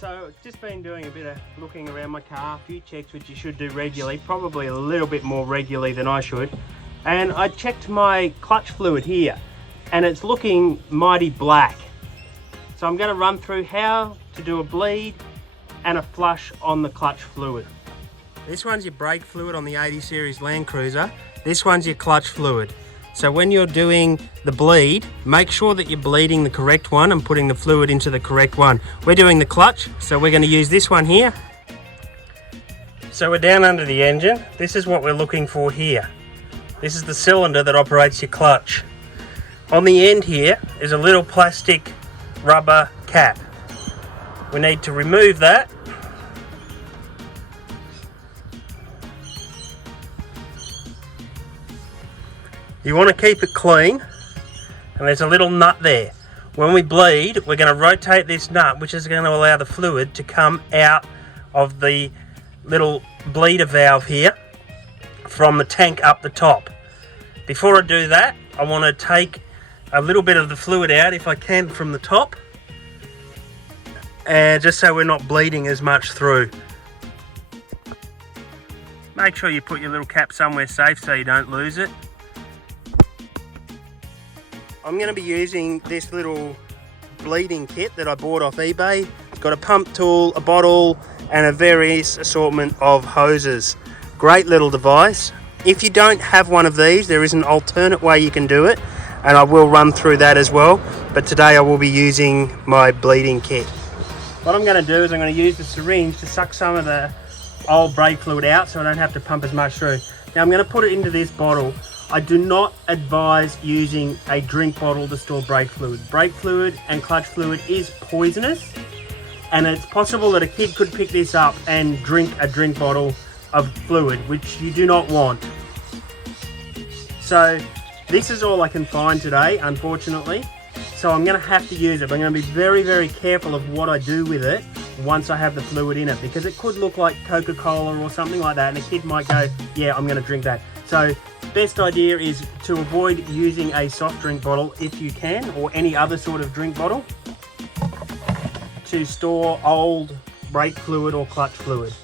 So I've just been doing a bit of looking around my car, a few checks which you should do regularly, probably a little bit more regularly than I should. And I checked my clutch fluid here and it's looking mighty black. So I'm going to run through how to do a bleed and a flush on the clutch fluid. This one's your brake fluid on the 80 series Landcruiser. This one's your clutch fluid. So when you're doing the bleed, make sure that you're bleeding the correct one and putting the fluid into the correct one. We're doing the clutch, so we're going to use this one here. So we're down under the engine. This is what we're looking for here. This is the cylinder that operates your clutch. On the end here is a little plastic rubber cap. We need to remove that. You want to keep it clean, and there's a little nut there. When we bleed, we're going to rotate this nut, which is going to allow the fluid to come out of the little bleeder valve here from the tank up the top. Before I do that, I want to take a little bit of the fluid out, if I can, from the top, and just so we're not bleeding as much through. Make sure you put your little cap somewhere safe so you don't lose it. I'm going to be using this little bleeding kit that I bought off eBay. It's got a pump tool, a bottle, and a various assortment of hoses. Great little device. If you don't have one of these, there is an alternate way you can do it, and I will run through that as well. But today I will be using my bleeding kit. What I'm going to do is I'm going to use the syringe to suck some of the old brake fluid out so I don't have to pump as much through. Now I'm going to put it into this bottle. I do not advise using a drink bottle to store brake fluid. Brake fluid and clutch fluid is poisonous, and it's possible that a kid could pick this up and drink a drink bottle of fluid, which you do not want. So this is all I can find today, unfortunately. So I'm going to have to use it. But I'm going to be very, very careful of what I do with it once I have the fluid in it, because it could look like Coca-Cola or something like that, and a kid might go, yeah, I'm going to drink that. So best idea is to avoid using a soft drink bottle if you can, or any other sort of drink bottle, to store old brake fluid or clutch fluid.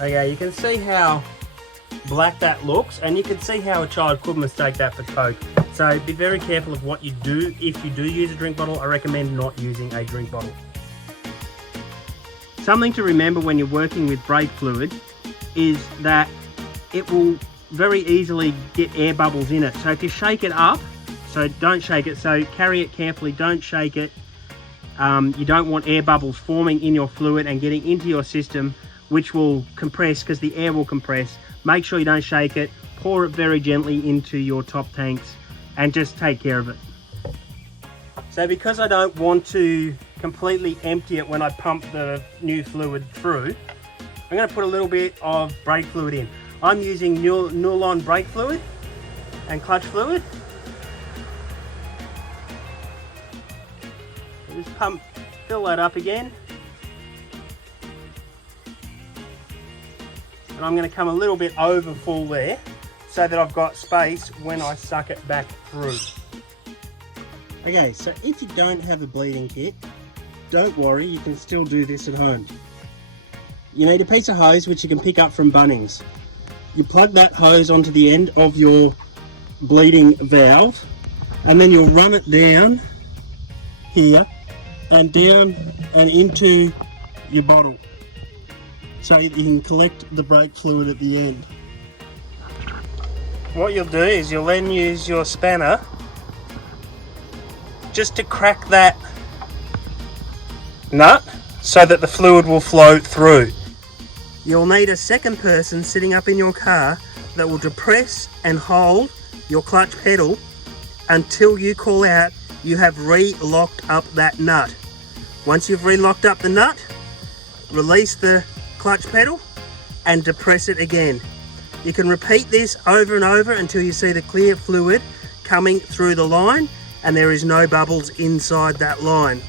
Okay, you can see how black that looks, and you can see how a child could mistake that for Coke. So be very careful of what you do. If you do use a drink bottle, I recommend not using a drink bottle. Something to remember when you're working with brake fluid is that it will very easily get air bubbles in it. So if you shake it up, so don't shake it, so carry it carefully, don't shake it. You don't want air bubbles forming in your fluid and getting into your system, which will compress, because the air will compress. Make sure you don't shake it, pour it very gently into your top tanks, and just take care of it. So because I don't want to completely empty it when I pump the new fluid through, I'm going to put a little bit of brake fluid in. I'm using nylon brake fluid and clutch fluid. So just fill that up again. And I'm going to come a little bit over full there so that I've got space when I suck it back through. Okay, so if you don't have a bleeding kit, don't worry, you can still do this at home. You need a piece of hose which you can pick up from Bunnings. You plug that hose onto the end of your bleeding valve, and then you'll run it down here and down and into your bottle, so you can collect the brake fluid at the end. What you'll do is you'll then use your spanner just to crack that nut so that the fluid will flow through. You'll need a second person sitting up in your car that will depress and hold your clutch pedal until you call out you have re-locked up that nut. Once you've re-locked up the nut, release the clutch pedal and depress it again. You can repeat this over and over until you see the clear fluid coming through the line and there is no bubbles inside that line.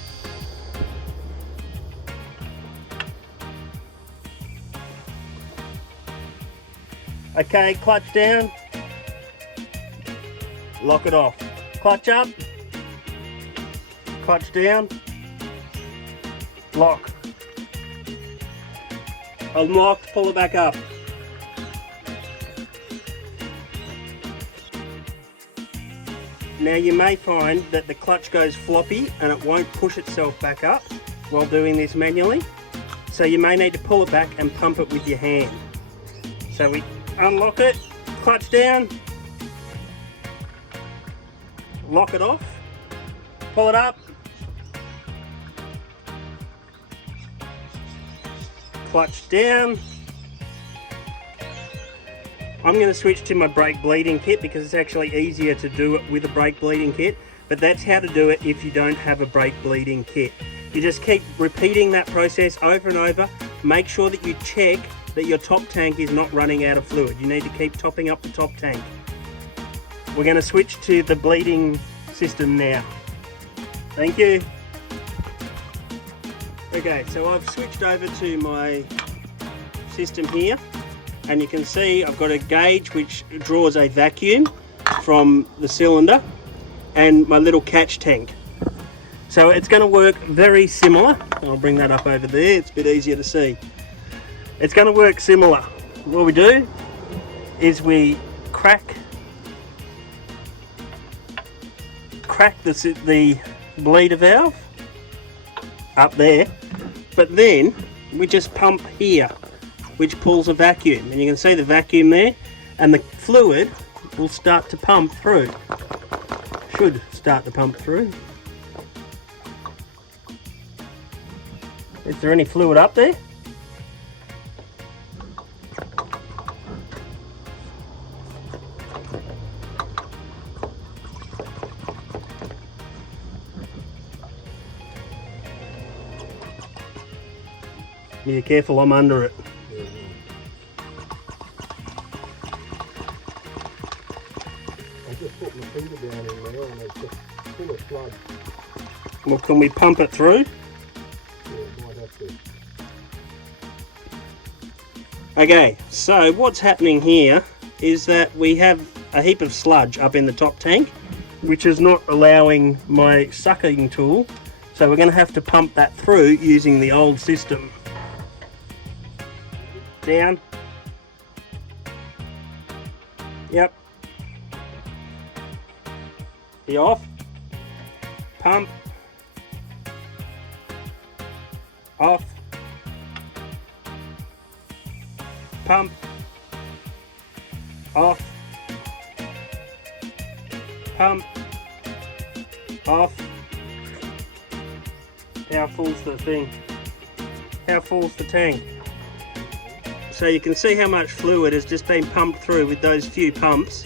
Okay, clutch down, lock it off. Clutch up, clutch down, lock. Unlocked, pull it back up. Now you may find that the clutch goes floppy and it won't push itself back up while doing this manually. So you may need to pull it back and pump it with your hand. So we unlock it, clutch down, lock it off, pull it up, clutch down. I'm going to switch to my brake bleeding kit because it's actually easier to do it with a brake bleeding kit, but that's how to do it if you don't have a brake bleeding kit. You just keep repeating that process over and over. Make sure that you check that your top tank is not running out of fluid. You need to keep topping up the top tank. We're going to switch to the bleeding system now. Thank you. Okay, so I've switched over to my system here, and you can see I've got a gauge which draws a vacuum from the cylinder and my little catch tank. So it's going to work very similar. I'll bring that up over there, it's a bit easier to see. It's going to work similar. What we do is we crack the bleeder valve up there, but then we just pump here, which pulls a vacuum, and you can see the vacuum there, and the fluid will start to pump through. Should start to pump through. Is there any fluid up there? Be careful, I'm under it. I just put my finger down in there and it's just full of sludge. Well, can we pump it through? Yeah, might have to. Okay, so what's happening here is that we have a heap of sludge up in the top tank, which is not allowing my sucking tool, so we're going to have to pump that through using the old system. Down. Yep. The off. Pump. Off. Pump. Off. Pump. Off. How full's the thing? How full's the tank? So you can see how much fluid has just been pumped through with those few pumps.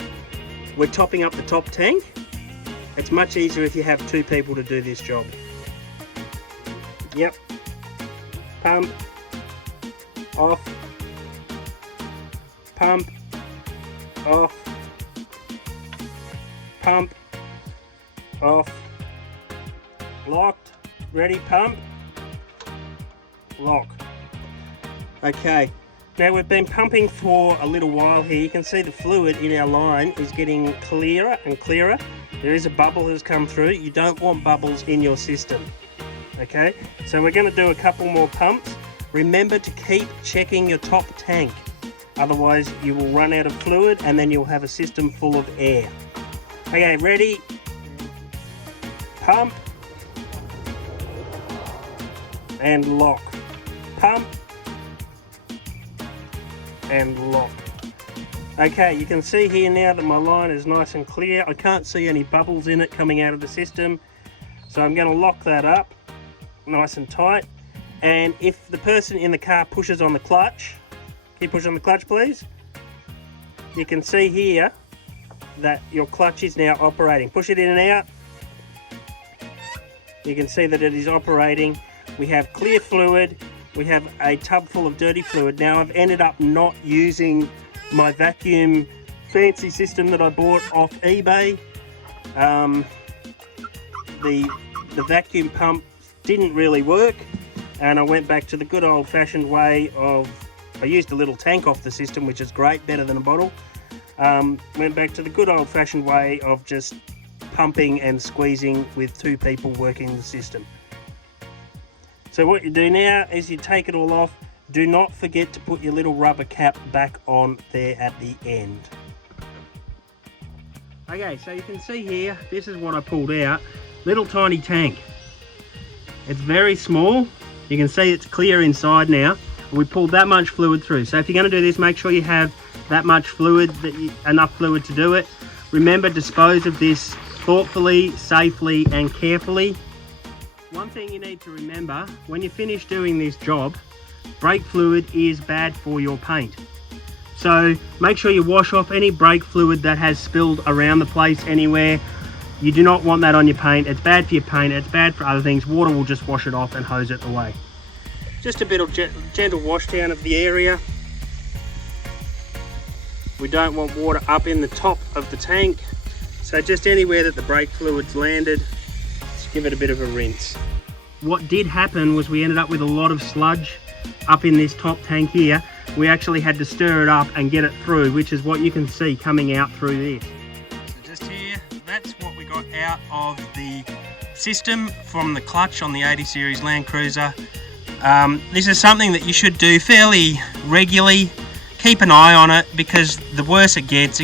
We're topping up the top tank. It's much easier if you have two people to do this job. Yep. Pump. Off. Pump. Off. Pump. Off. Locked. Ready, pump. Lock. Okay. Now we've been pumping for a little while here. You can see the fluid in our line is getting clearer and clearer. There is a bubble that's come through. You don't want bubbles in your system. Okay, so we're going to do a couple more pumps. Remember to keep checking your top tank. Otherwise you will run out of fluid and then you'll have a system full of air. Okay, ready? Pump. And lock. Pump. And lock. Okay, you can see here now that my line is nice and clear. I can't see any bubbles in it coming out of the system, so I'm going to lock that up nice and tight. And if the person in the car pushes on the clutch, can you push on the clutch please? You can see here that your clutch is now operating. Push it in and out. You can see that it is operating. We have clear fluid. We have a tub full of dirty fluid. Now I've ended up not using my vacuum fancy system that I bought off eBay. The vacuum pump didn't really work, and I went back to the good old-fashioned way of I used a little tank off the system, which is great, better than a bottle. Went back to the good old-fashioned way of just pumping and squeezing with 2 people working the system. So what you do now is you take it all off. Do not forget to put your little rubber cap back on there at the end. Okay, so you can see here, this is what I pulled out. Little tiny tank. It's very small. You can see it's clear inside now. We pulled that much fluid through. So if you're going to do this, make sure you have that much fluid, enough fluid to do it. Remember, dispose of this thoughtfully, safely and carefully. One thing you need to remember, when you finish doing this job, brake fluid is bad for your paint. So make sure you wash off any brake fluid that has spilled around the place anywhere. You do not want that on your paint. It's bad for your paint, it's bad for other things. Water will just wash it off and hose it away. Just a bit of gentle wash down of the area. We don't want water up in the top of the tank. So just anywhere that the brake fluid's landed, just give it a bit of a rinse. What did happen was we ended up with a lot of sludge up in this top tank here. We actually had to stir it up and get it through, which is what you can see coming out through this. So just here, that's what we got out of the system from the clutch on the 80 series Landcruiser. This is something that you should do fairly regularly. Keep an eye on it, because the worse it gets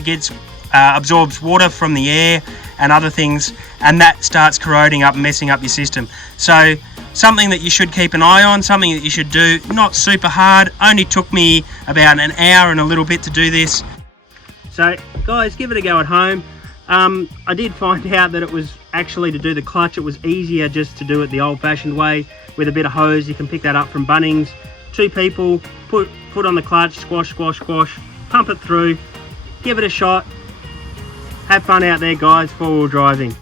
absorbs water from the air and other things, and that starts corroding up, messing up your system. So something that you should keep an eye on, something that you should do, not super hard. Only took me about an hour and a little bit to do this. So guys, give it a go at home. I did find out that it was actually, to do the clutch, it was easier just to do it the old-fashioned way with a bit of hose. You can pick that up from Bunnings. 2 people, put on the clutch, squash, squash, squash, pump it through, give it a shot. Have fun out there, guys, 4-wheel driving.